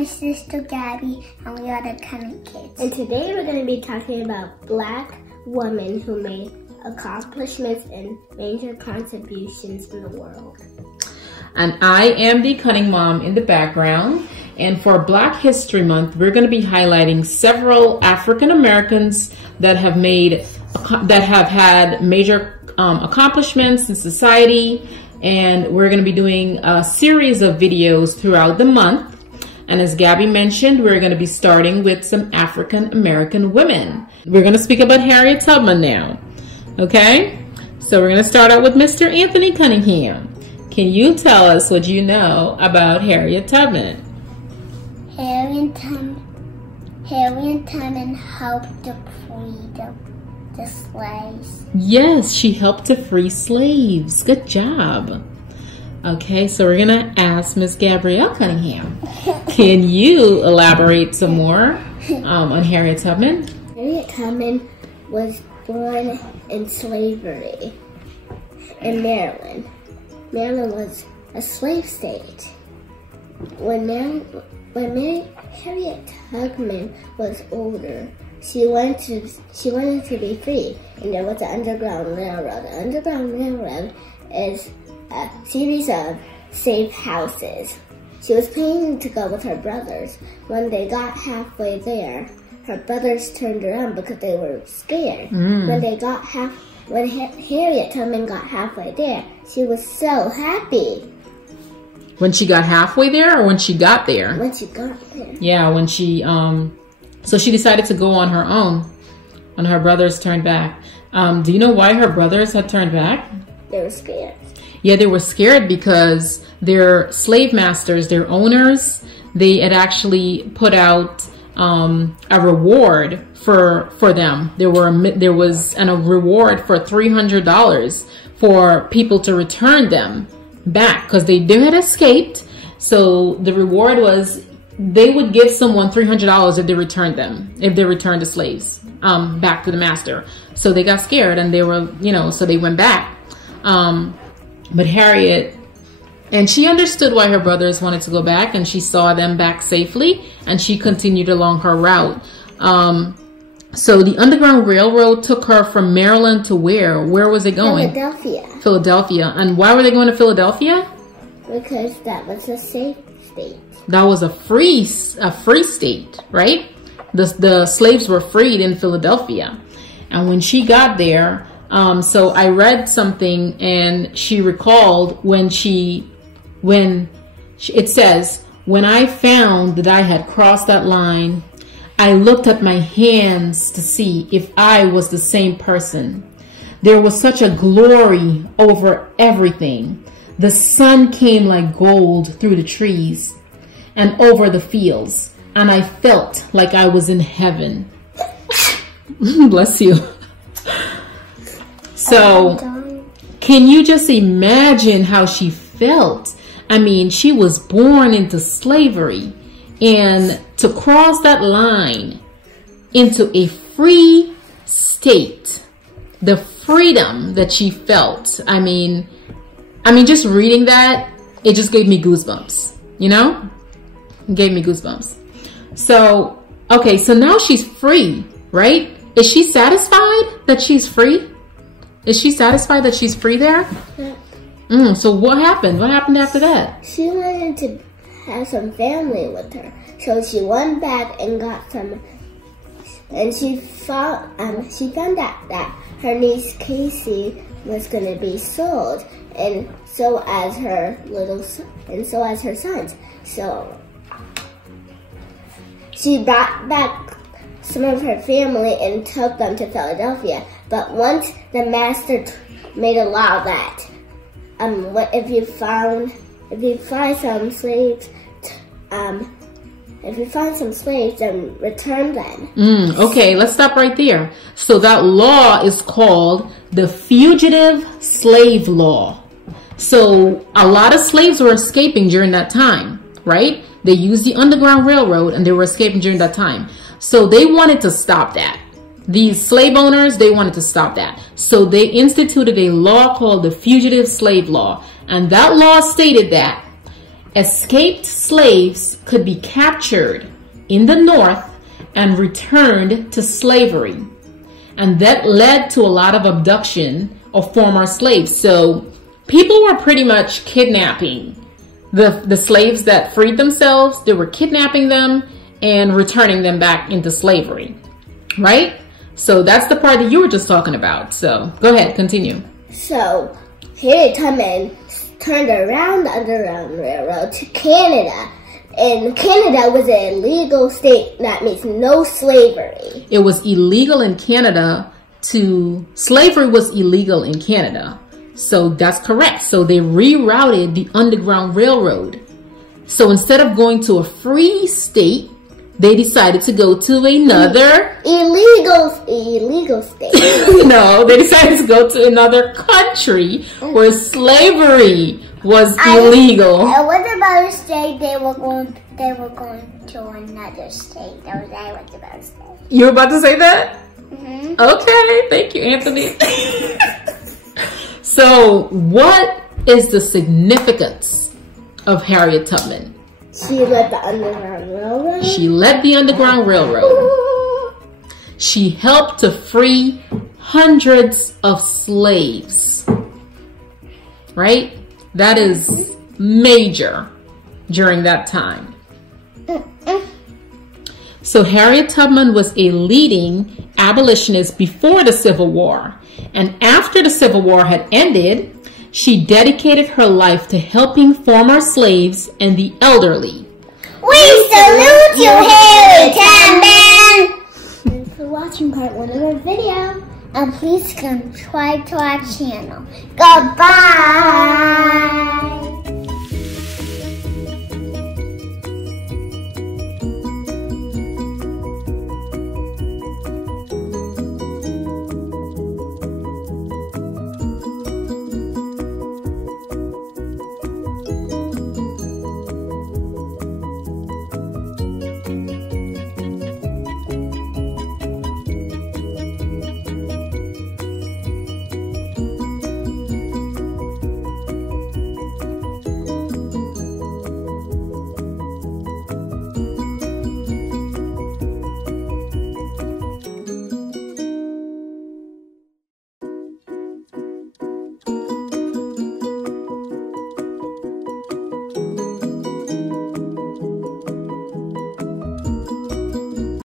my sister Gabby, and we are the Cunningham kids. And today we're going to be talking about Black women who made accomplishments and major contributions in the world. And I am the Cunningham mom in the background. And for Black History Month, we're going to be highlighting several African Americans that have had major accomplishments in society. And we're going to be doing a series of videos throughout the month. And as Gabby mentioned, we're going to be starting with some African American women. We're going to speak about Harriet Tubman now. Okay? So we're going to start out with Mr. Anthony Cunningham. Can you tell us what you know about Harriet Tubman? Harriet Tubman helped to free the slaves. Yes, she helped to free slaves. Good job. Okay, so we're going to ask Miss Gabrielle Cunningham. Can you elaborate some more on Harriet Tubman? Harriet Tubman was born in slavery in Maryland. Maryland was a slave state. When Harriet Tubman was older, she wanted to be free, and there was an Underground Railroad. The Underground Railroad is a series of safe houses. She was planning to go with her brothers. When they got halfway there, her brothers turned around because they were scared. When Harriet Tubman got halfway there, she was so happy. When she got halfway there or when she got there? When she got there. Yeah, when she, so she decided to go on her own when her brothers turned back. Do you know why her brothers had turned back? They were scared. Yeah, they were scared because their slave masters, their owners, they had actually put out a reward for them. There was a reward for $300 for people to return them back because they had escaped. So the reward was they would give someone $300 if they returned the slaves back to the master. So they got scared and they were, so they went back. But Harriet, and she understood why her brothers wanted to go back, and she saw them back safely, and she continued along her route. So the Underground Railroad took her from Maryland to where? Where was it going? Philadelphia. Philadelphia. And why were they going to Philadelphia? Because that was a safe state. That was a free state, right? The slaves were freed in Philadelphia. And when she got there, so I read something and she recalled when it says, when I found that I had crossed that line, I looked at my hands to see if I was the same person. There was such a glory over everything. The sun came like gold through the trees and over the fields, and I felt like I was in heaven. Bless you. So, can you just imagine how she felt? I mean, she was born into slavery, and to cross that line into a free state, the freedom that she felt. I mean, just reading that, it just gave me goosebumps, It gave me goosebumps. So, okay, so now she's free, right? Is she satisfied that she's free? Is she satisfied that she's free there? Yeah. So what happened? What happened after that? She wanted to have some family with her. So she went back and got some, and she found out that her niece Casey was going to be sold, and so as her sons. So she brought back some of her family and took them to Philadelphia. But once the master made a law that if you find some slaves, then return them. Okay, let's stop right there. So that law is called the Fugitive Slave Law. So a lot of slaves were escaping during that time, right? They used the Underground Railroad and they were escaping during that time. So they wanted to stop that. These slave owners, they wanted to stop that. So they instituted a law called the Fugitive Slave Law. And that law stated that escaped slaves could be captured in the North and returned to slavery. And that led to a lot of abduction of former slaves. So people were pretty much kidnapping the slaves that freed themselves. They were kidnapping them and returning them back into slavery, right? So that's the part that you were just talking about. So go ahead, continue. So Harriet Tubman turned around the Underground Railroad to Canada. And Canada was an illegal state. That means no slavery. It was illegal in Canada slavery was illegal in Canada. So that's correct. So they rerouted the Underground Railroad. So instead of going to a free state, they decided to go to another illegal state. No, they decided to go to another country where slavery was illegal. And what about a state they were going to another state? That was I was about to say. You were about to say that? Mm-hmm. Okay, thank you, Anthony. So, what is the significance of Harriet Tubman? She led the Underground Railroad. She led the Underground Railroad. She helped to free hundreds of slaves. Right? That is major during that time. So Harriet Tubman was a leading abolitionist before the Civil War. And after the Civil War had ended, she dedicated her life to helping former slaves and the elderly. We salute you, Harriet Tubman! Thanks for watching part 1 of our video. And please subscribe to our channel. Goodbye!